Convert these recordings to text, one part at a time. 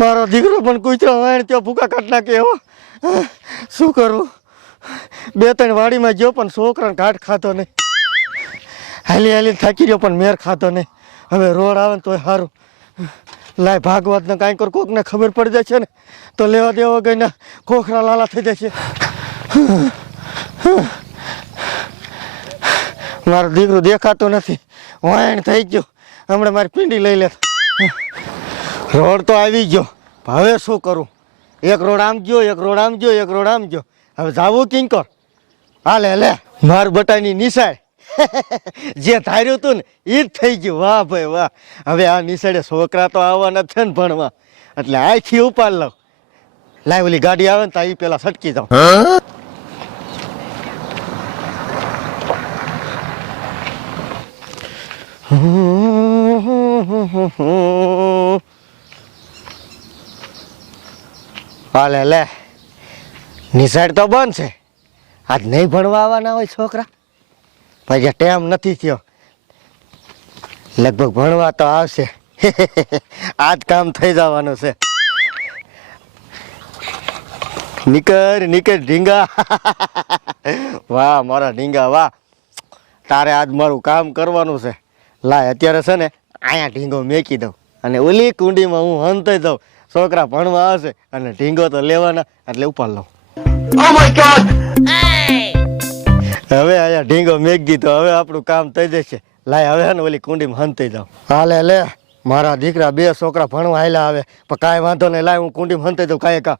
મારો દીકરો પણ કૂતરો વાણ ત્યાં ભૂકા કાઢ નાખે એવો. શું કરું? 2-3 વાડીમાં ગયો પણ છોકરાને ઘાટ ખાતો નહીં. હાલી થાકી ગયો પણ મેર ખાતો નહીં. હવે રોડ આવે ને તોય સારું. લાય ભાગવતને કાંઈ કર, કોકને ખબર પડી જાય છે ને તો લેવા દેવા ગઈને ખોખરા લાલા થઈ જાય છે. મારો દીકરો દેખાતો નથી, વાયણ થઈ ગયો. હમણાં મારી પીંડી લઈ લે. રોડ તો આવી ગયો, હવે શું કરું? એક રોડ આમ ગયો, એક રોડ આમ ગયો, એક રોડ આમ ગયો. હવે જાવું કિંકર? હાલે લે માર બટાની નિશાળ. જે ધાર્યું હતું ને એ જ થઈ ગયું. વાહ ભાઈ વાહ. હવે આ નિશાળે છોકરા તો આવવાના છે ને ભણવા, એટલે આથી ઉપાડ લઉં. લાય ઓલી ગાડી આવે ને તો એ પેલા સટકી જાઉં. હાલે લે નિશાળ તો બંધ છે. આજ નહીં ભણવા આવવાના હોય છોકરા. પછી ટાઈમ નથી થયો, લગભગ ભણવા તો આવશે. આજ કામ થઈ જવાનું છે. નીકળ ઢીંગા. વાહ મારા ઢીંગા વાહ. તારે આજ મારું કામ કરવાનું છે. લાય અત્યારે છે ને અહીંયા ઢીંગો મેકી દઉં અને ઓલી કુંડીમાં હું હંતાઈ દઉં. છોકરા ભણવા આવશે અને ઢીંગો તો લેવાના, એટલે ઉપાડ લઉં. હવે અહીંયા ઢીંગો મેક દીધો, હવે આપણું કામ થઈ જશે. લાય હવે ને ઓલી કુંડીમાં હંતાઈ દઉં. હાલે લે મારા દીકરા 2 છોકરા ભણવા આવેલા આવે પણ કાંઈ વાંધો નહીં. લાય હું કુંડીમાં હંતાઈ દઉં કાંઈ કા.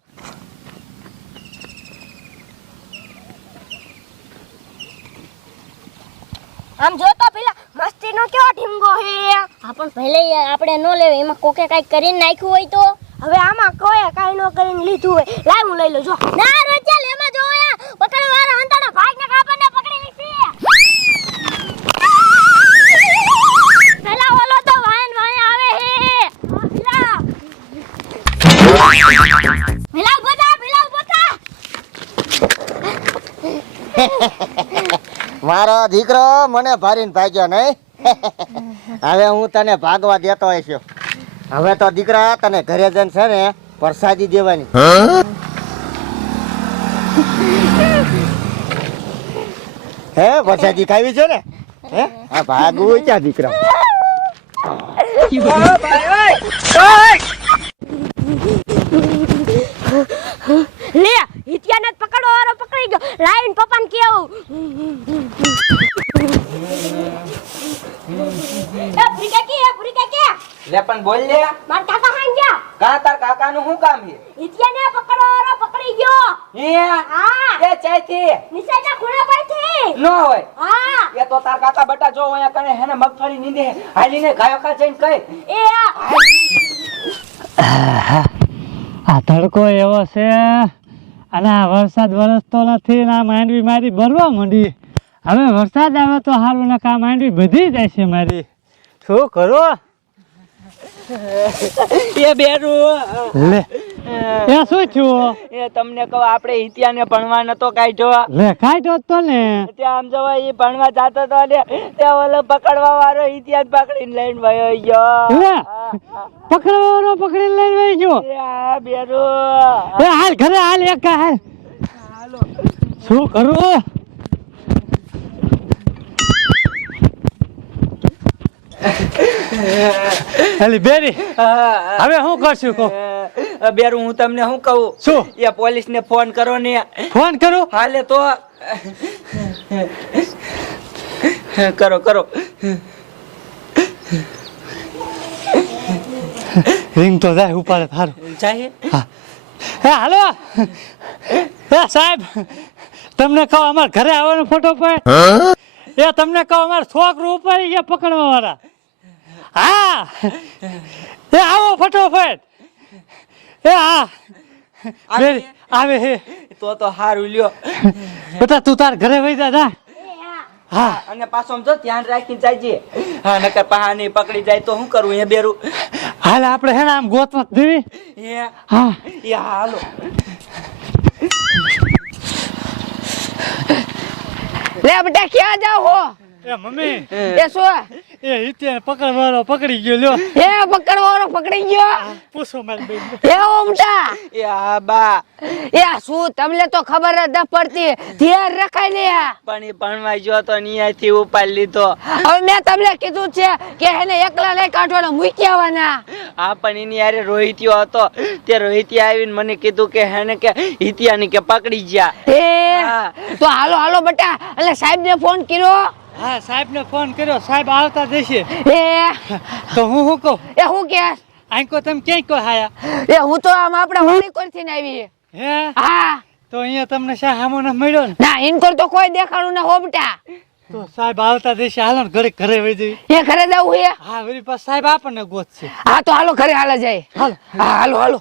આમ જો તો પેલા મસ્તીનો કેવો ઢીંગો હે. આપણ ભલે આપણે નો લેવે, એમાં કોકે કાઈ કરીને નાખ્યું હોય તો. હવે આમાં કોઈ કાઈ નો કરીને લીધું હોય. લાય હું લઈ લઉં. જો ના રે ચાલ એમાં જો પકડવા વાળા હંતાડા ભાગને કાપને પકડી લીધી. પેલા ઓલો તો વાયન આવે હે. પેલા બોતા. મારો દીકરો મને ભારીને ભાગ્યો નહીં. હવે હું તને ભાગવા દેતો હશો. હવે તો દીકરા તને ઘરે જઈને છે ને પ્રસાદી દેવાની. હે પ્રસાદી ખાવી છે ને? હે આ ભાગવું ક્યાં દીકરા? લે હિતિયાને પકડો વાળો પકડી ગયો. લાઈન પપ્પાને કેવું એ ફ્રીકા કે લે પણ બોલ લે. માર કાકા હાં ગયા. કા તાર કાકાનું શું કામ છે? હિતિયાને પકડો વાળો પકડી ગયો. હે હા એ ચાઈથી નિશાળના ખૂણા પરથી નો હોય. હા એ તો તાર કાકા બેટા જો અહીંયા કને હેને મગફળી નીંદે હાલીને ગાયો કા જઈને કઈ એ આ તડકો એવો છે અને આ વરસાદ વરસતો નથી ને આ માંડવી મારી ભરવા માંડી. હવે વરસાદ આવે તો સારું ને આ માંડવી બધી જાય છે મારી. શું કરો? એ બેરું લે એ શું થયું? એ તમને કહો આપણે હિતિયાને ભણવા નતો કાઢ્યો. લે કાઢ્યો તો ને. ત્યાં આમ જવા એ ભણવા જાતો તો ને ત્યાં ઓલો પકડવા વાળો હિતિયાને પકડીને લઈને વયો ગયો. લે પકડવાનો પકડીને લઈને વહી ગયો. એ આ બેરું એ હાલ ઘરે હાલ એક હાલ. શું કરું? અલી બેરી હવે હું કરશું કહો. બેરું હું તમને શું કહું? શું? એ પોલીસ ને ફોન કરો ને. ફોન કરું? હાલે તો કરો રિંગ તો જાય ઉપાડે થારું જાય. હા હે હાલો હે સાહેબ તમને કહો અમાર ઘરે આવવાનો ફોટો પાડ. એ તમને કહો અમાર છોકરું ઉપાડી ગયા પકડવા વાળા. હા એ આવો ફટોફટ. એ હા આવે હે તો હારું લ્યો. બેટા તું તાર ઘરે વઈ જા. હા અને પાછો આમ જો ધ્યાન રાખીને જાજે. હા નકર પહાની પકડી જાય તો શું કરવું? એ બેરું હાલ આપણે હે ને આમ ગોતવા દેવી. હા એ હાલો. લે બેટા ક્યાં જાવ હો? એ મમ્મી એ શું એ હિત્યાને પકડવાનો પકડી ગયો લ્યો એ પકડવાનો પકડી ગયો પૂછો મારી બેન એ ઓમટા એ હા બા એ શું તમને તો ખબર જ ન પડતી ધ્યાન રખાય લે પણ એ ભણવા ગયો તો અહીંયાથી ઉપાડી લીધો. હવે મેં તમને કીધું છે કે એને એકલા લઈ કાઢવાના મૂકી આવવાના હા પણ એની યારે રોહિત્યો હતો તે રોહિત્યા આવીને મને કીધું કે હેને કે હિતિયાની કે પકડી ગયા. એ હા. તો હાલો હાલો બેટા એટલે સાહેબ ને ફોન કર્યો હા સાહેબને ફોન કર્યો સાહેબ આવતા દેશે એ તો હું શું કહું એ હું કે આંકો તમે ક્યાંય કહો હાયા એ હું તો આમ આપણા વાડી કોરથી ને આવી હે હા તો અહીંયા તમને શા હામો ન મળ્યો ને ના ઇનકોર તો કોઈ દેખાડું ના હો બેટા તો સાહેબ આવતા દેશે હાલો ને ઘરે ઘરે વહી જઈએ એ ઘરે જવું હે હા વળી પાછા સાહેબ આપણને ગોતશે હા તો હાલો ઘરે હાલે જાય હાલો હા હાલો હાલો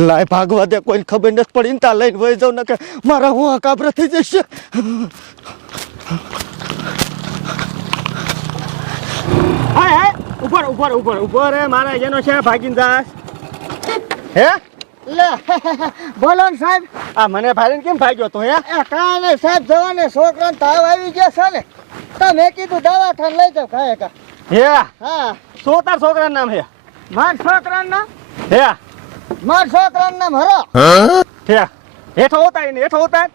લાય ભાગવા દે કોઈને ખબર નથી પડી ને તા લઈને વહી જાઉં ને કે મારા હું કાબરા થઈ જશે. હાય હાય ઉપર ઉપર ઉપર ઉપર હે મારા જેનો છે ભાગીને જાસ હે લે બોલો ને સાહેબ આ મને ભાઈને કેમ ભાગ્યો તો હે કાંઈ નહીં સાહેબ જવાને છોકરાને તાવ આવી ગયા છે ને તો મેં કીધું દવાખાને લઈ જાવ કાંઈ કા હે હા શું તાર છોકરાનું નામ હે માર છોકરાનું નામ હે માર છોકરાનું નામ હરો હે હેઠો ઉતાર ને હેઠો ઉતાર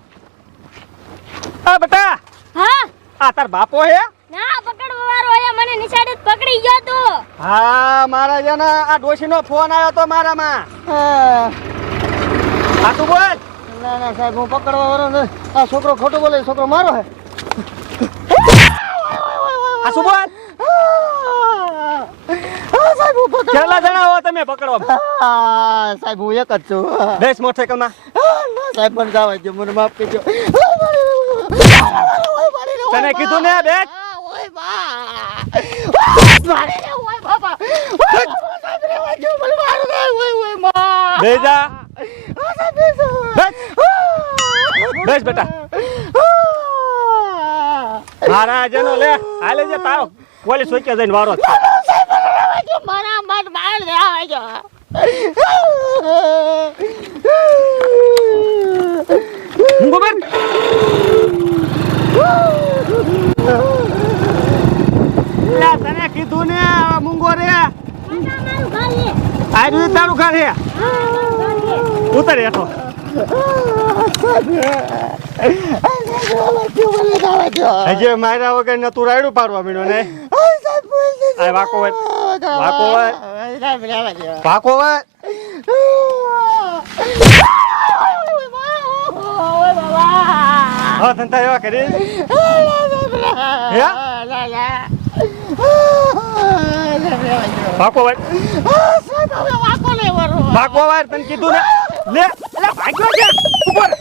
આ બેટા હા આ તાર બાપો હે ના પકડવા વાળો હે મને નિશાળે જ પકડી ગયો તો હા મારા જેના આ ડોશીનો ફોન આવ્યો તો મારામાં આ તું બોલ ના ના સાહેબ હું પકડવા વાળો નથી આ છોકરો ખોટું બોલે છોકરો મારો હે આ શું બોલ સાહેબ હું પકડ કેટલા જણા હો તમે પકડવા સાહેબ હું એક જ છું બેસ મોટરસાઇકલમાં સાહેબ મને જવા દો મને માફ કરજો તને કીધું ને બેસ બેજા બેસ બેટા મારા જેનો લે હાલે જે તારો પોલીસ ચોકી જઈને વારો મારા મત બહાર જાવજો ગોબર તને કીધું ને મૂંગો રે મારું ઘર લે આયુ તારું ઘર હે ઉતર હેઠો હજે માર્યા વગર ને તું રાયડું પાડવા મીડો ને આ વાકો હોય વાકો હોય વાકો હોય હા ધંધા એવા કરી હે વાકો હોય વાકો હોય તને કીધું ને લે ભાગ્યો છે ઉપર